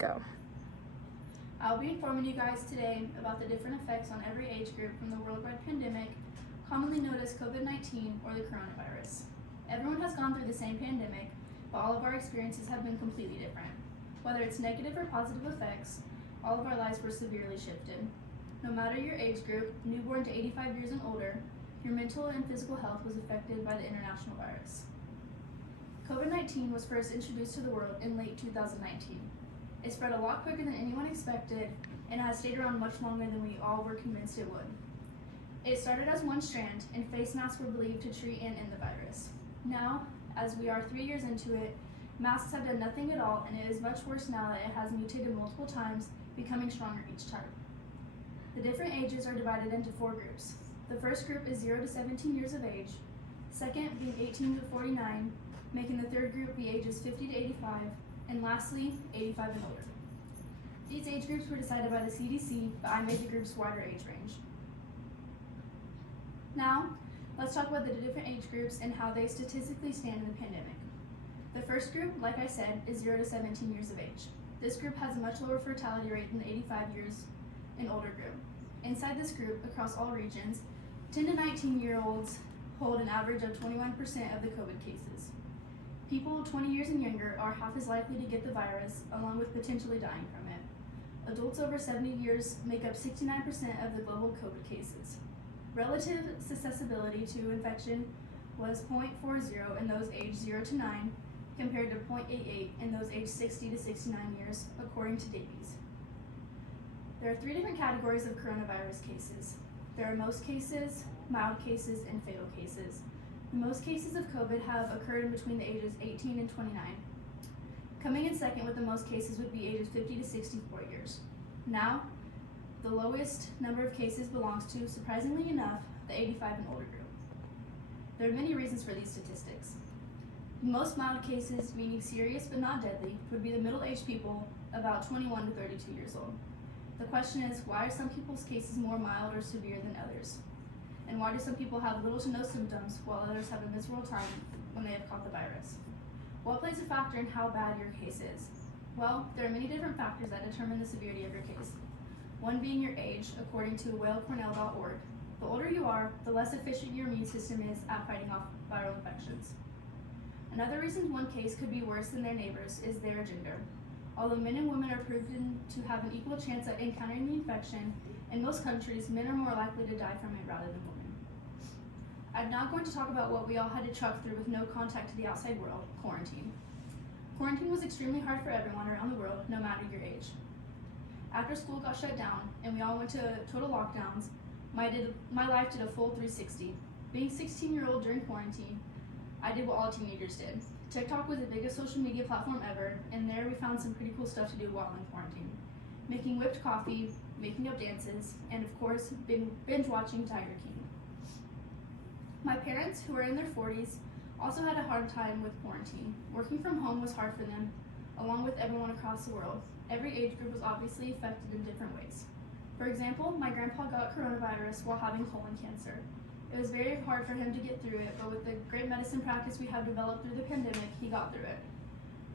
Go. I'll be informing you guys today about the different effects on every age group from the worldwide pandemic, commonly known as COVID-19 or the coronavirus. Everyone has gone through the same pandemic, but all of our experiences have been completely different. Whether it's negative or positive effects, all of our lives were severely shifted. No matter your age group, newborn to 85 years and older, your mental and physical health was affected by the international virus. COVID-19 was first introduced to the world in late 2019. It spread a lot quicker than anyone expected and has stayed around much longer than we all were convinced it would. It started as one strand, and face masks were believed to treat and end the virus. Now, as we are 3 years into it, masks have done nothing at all, and it is much worse now that it has mutated multiple times, becoming stronger each time. The different ages are divided into 4 groups. The first group is 0 to 17 years of age, second being 18 to 49, making the third group be ages 50 to 85, and lastly, 85 and older. These age groups were decided by the CDC, but I made the group's wider age range. Now, let's talk about the different age groups and how they statistically stand in the pandemic. The first group, like I said, is 0 to 17 years of age. This group has a much lower fertility rate than the 85 years and older group. Inside this group, across all regions, 10 to 19-year-olds hold an average of 21% of the COVID cases. People 20 years and younger are half as likely to get the virus, along with potentially dying from it. Adults over 70 years make up 69% of the global COVID cases. Relative susceptibility to infection was 0.40 in those aged 0 to 9, compared to 0.88 in those aged 60 to 69 years, according to Davies. There are 3 different categories of coronavirus cases. There are most cases, mild cases, and fatal cases. The most cases of COVID have occurred in between the ages 18 and 29. Coming in second with the most cases would be ages 50 to 64 years. Now, the lowest number of cases belongs to, surprisingly enough, the 85 and older group. There are many reasons for these statistics. The most mild cases, meaning serious but not deadly, would be the middle-aged people about 21 to 32 years old. The question is, why are some people's cases more mild or severe than others? And why do some people have little to no symptoms while others have a miserable time when they have caught the virus? What plays a factor in how bad your case is? Well, there are many different factors that determine the severity of your case. One being your age, according to WhaleCornell.org. The older you are, the less efficient your immune system is at fighting off viral infections. Another reason one case could be worse than their neighbors is their gender. Although men and women are proven to have an equal chance at encountering the infection, in most countries, men are more likely to die from it rather than women. I'm now going to talk about what we all had to truck through with no contact to the outside world, quarantine. Quarantine was extremely hard for everyone around the world, no matter your age. After school got shut down and we all went to total lockdowns, my life did a full 360. Being 16-year-old during quarantine, I did what all teenagers did. TikTok was the biggest social media platform ever, and there we found some pretty cool stuff to do while in quarantine. Making whipped coffee, making up dances, and of course, binge watching Tiger King. My parents, who are in their 40s, also had a hard time with quarantine. Working from home was hard for them, along with everyone across the world. Every age group was obviously affected in different ways. For example, my grandpa got coronavirus while having colon cancer. It was very hard for him to get through it, but with the great medicine practice we have developed through the pandemic, he got through it.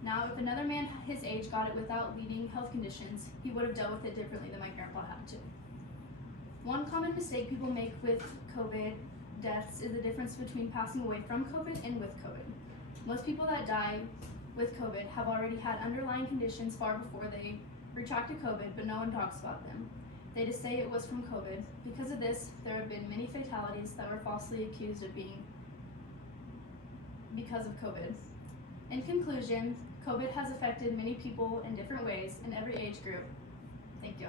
Now, if another man his age got it without leading health conditions, he would have dealt with it differently than my grandpa had to. One common mistake people make with COVID deaths is the difference between passing away from COVID and with COVID. Most people that die with COVID have already had underlying conditions far before they retracted COVID, but no one talks about them. They just say it was from COVID. Because of this, there have been many fatalities that were falsely accused of being because of COVID. In conclusion, COVID has affected many people in different ways in every age group. Thank you.